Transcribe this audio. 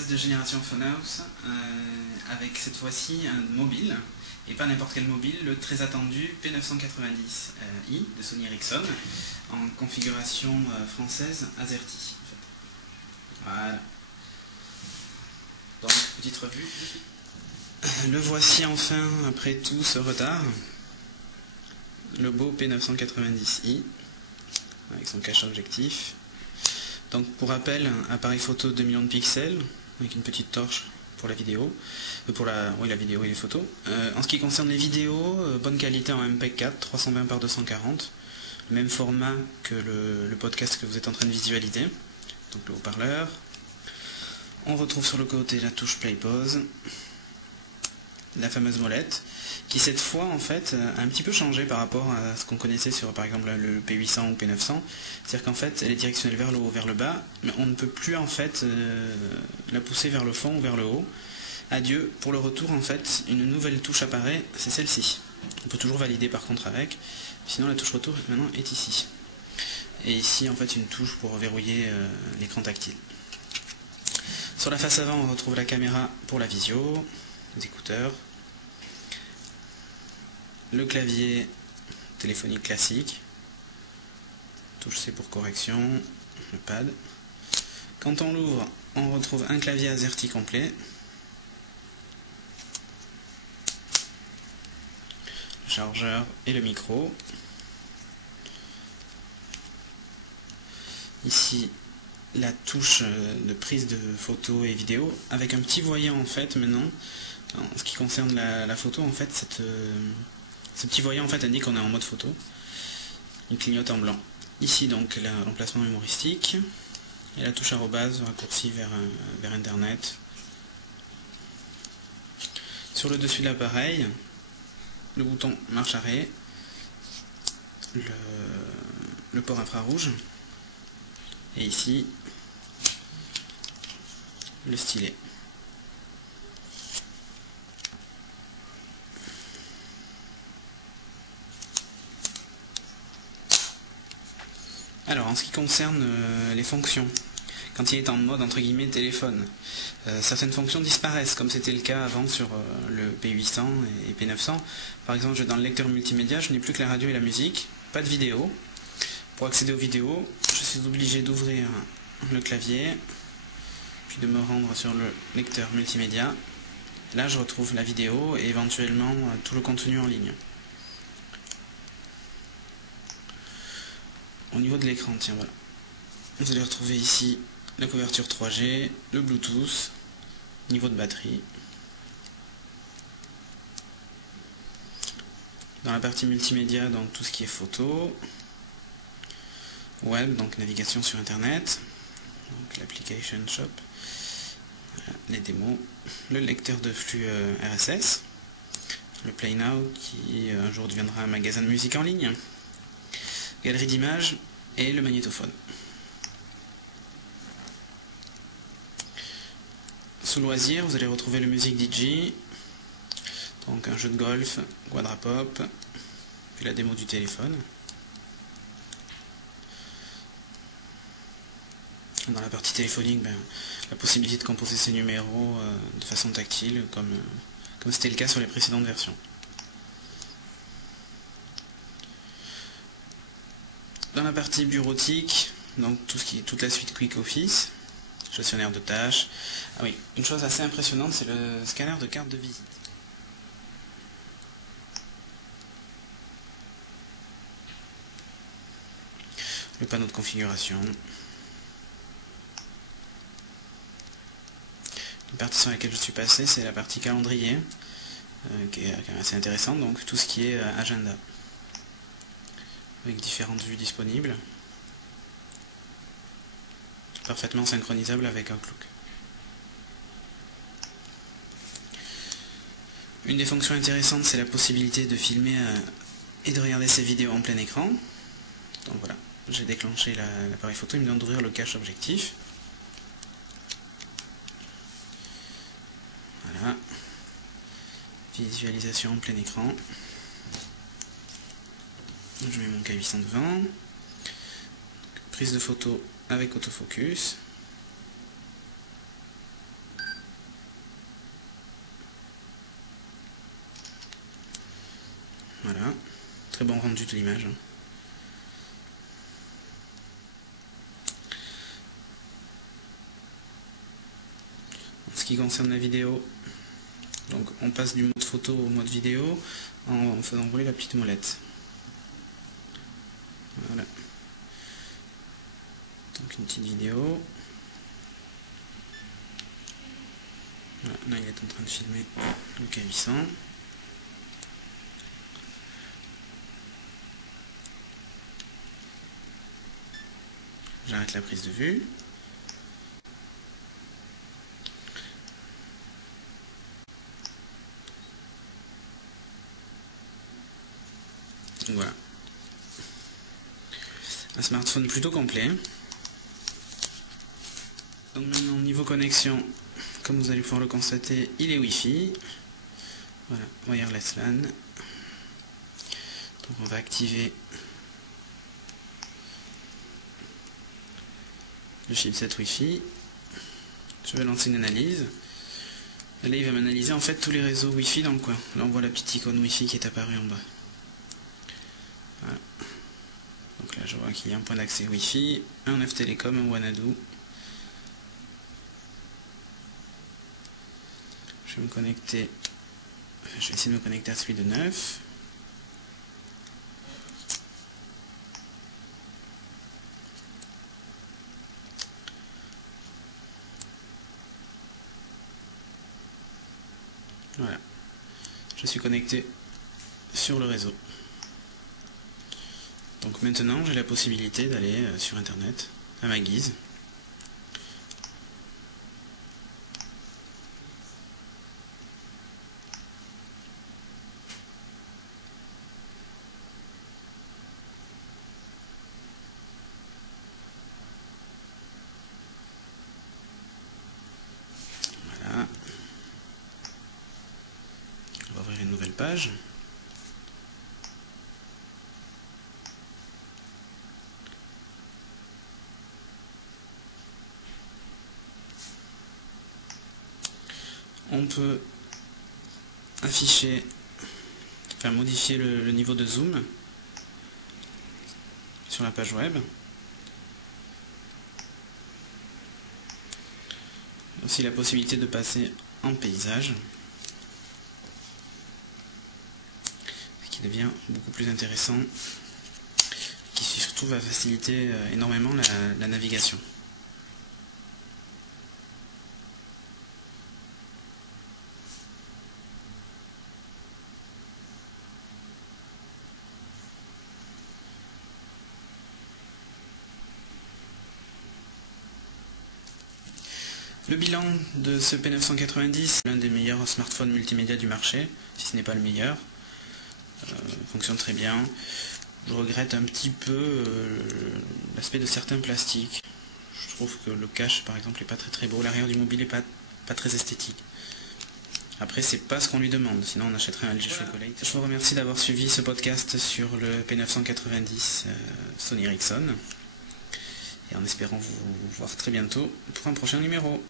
podcast de Génération Phonehouse avec cette fois-ci un mobile, et pas n'importe quel mobile, le très attendu P990i de Sony Ericsson en configuration française AZERTY. Voilà. Donc, petite revue. Le voici enfin, après tout ce retard, le beau P990i avec son cache objectif. Donc pour rappel, un appareil photo de 2 millions de pixels avec une petite torche pour la vidéo, la vidéo et les photos. En ce qui concerne les vidéos, bonne qualité en MPEG-4, 320 par 240, le même format que le podcast que vous êtes en train de visualiser, donc le haut-parleur. On retrouve sur le côté la touche Play Pause, la fameuse molette, qui cette fois en fait a un petit peu changé par rapport à ce qu'on connaissait sur par exemple le P800 ou P900, c'est-à-dire qu'en fait elle est directionnelle vers le haut, vers le bas, mais on ne peut plus en fait la pousser vers le fond ou vers le haut. Adieu, pour le retour en fait une nouvelle touche apparaît, c'est celle-ci. On peut toujours valider par contre avec, sinon la touche retour maintenant est ici. Et ici en fait une touche pour verrouiller l'écran tactile. Sur la face avant on retrouve la caméra pour la visio, les écouteurs, le clavier téléphonique classique, touche C pour correction, le pad. Quand on l'ouvre, on retrouve un clavier AZERTY complet, le chargeur et le micro. Ici, la touche de prise de photo et vidéo, avec un petit voyant en fait maintenant. En ce qui concerne la photo, en fait, ce petit voyant en fait indique qu'on est en mode photo. Il clignote en blanc. Ici donc l'emplacement humoristique et la touche arrobase raccourci vers internet. Sur le dessus de l'appareil, le bouton marche arrêt, le port infrarouge et ici le stylet. Alors en ce qui concerne les fonctions, quand il est en mode entre guillemets téléphone, certaines fonctions disparaissent comme c'était le cas avant sur le P800 et P900. Par exemple, dans le lecteur multimédia, je n'ai plus que la radio et la musique, pas de vidéo. Pour accéder aux vidéos, je suis obligé d'ouvrir le clavier, puis de me rendre sur le lecteur multimédia. Là je retrouve la vidéo et éventuellement tout le contenu en ligne. Au niveau de l'écran, tiens voilà, vous allez retrouver ici la couverture 3G, le Bluetooth, niveau de batterie. Dans la partie multimédia, donc tout ce qui est photo, web, donc navigation sur internet, donc l'application shop, les démos, le lecteur de flux RSS, le Play Now qui un jour deviendra un magasin de musique en ligne, galerie d'images et le magnétophone. Sous loisirs, vous allez retrouver le Music DJ, donc un jeu de golf, Quadrapop, puis la démo du téléphone. Dans la partie téléphonique, la possibilité de composer ses numéros de façon tactile, comme c'était le cas sur les précédentes versions. Dans la partie bureautique, donc toute la suite Quick Office, gestionnaire de tâches. Ah oui, une chose assez impressionnante, c'est le scanner de carte de visite. Le panneau de configuration. Une partie sur laquelle je suis passé, c'est la partie calendrier, qui est assez intéressante, donc tout ce qui est agenda, avec différentes vues disponibles, parfaitement synchronisable avec Outlook. Une des fonctions intéressantes, c'est la possibilité de filmer et de regarder ces vidéos en plein écran. Donc voilà, j'ai déclenché l'appareil photo, il me demande d'ouvrir le cache objectif. Voilà, visualisation en plein écran. Je mets mon K800 devant. Prise de photo avec autofocus. Voilà, très bon rendu de l'image. En ce qui concerne la vidéo, donc on passe du mode photo au mode vidéo en faisant rouler la petite molette. Voilà. Donc une petite vidéo. Voilà, là il est en train de filmer le K800. J'arrête la prise de vue. Donc voilà. Un smartphone plutôt complet. Donc maintenant niveau connexion, comme vous allez pouvoir le constater, il est Wi-Fi. Voilà, wireless LAN. Donc on va activer le chipset Wi-Fi. Je vais lancer une analyse. Et là il va m'analyser en fait tous les réseaux Wi-Fi dans le coin. Là on voit la petite icône Wi-Fi qui est apparue en bas. Voilà. Donc là je vois qu'il y a un point d'accès Wi-Fi, un Neuf Télécom, un Wanadoo. Je vais me connecter. Je vais essayer de me connecter à celui de Neuf. Voilà. Je suis connecté sur le réseau. Donc maintenant j'ai la possibilité d'aller sur internet à ma guise. Voilà. On va ouvrir une nouvelle page. On peut afficher, enfin modifier le niveau de zoom sur la page web. Aussi la possibilité de passer en paysage, ce qui devient beaucoup plus intéressant, qui surtout va faciliter énormément la navigation. Le bilan de ce P990, l'un des meilleurs smartphones multimédia du marché, si ce n'est pas le meilleur, fonctionne très bien. Je regrette un petit peu l'aspect de certains plastiques. Je trouve que le cache par exemple n'est pas très beau, l'arrière du mobile n'est pas très esthétique. Après c'est pas ce qu'on lui demande, sinon on achèterait un LG Chocolate. Je vous remercie d'avoir suivi ce podcast sur le P990 Sony Ericsson. Et en espérant vous voir très bientôt pour un prochain numéro.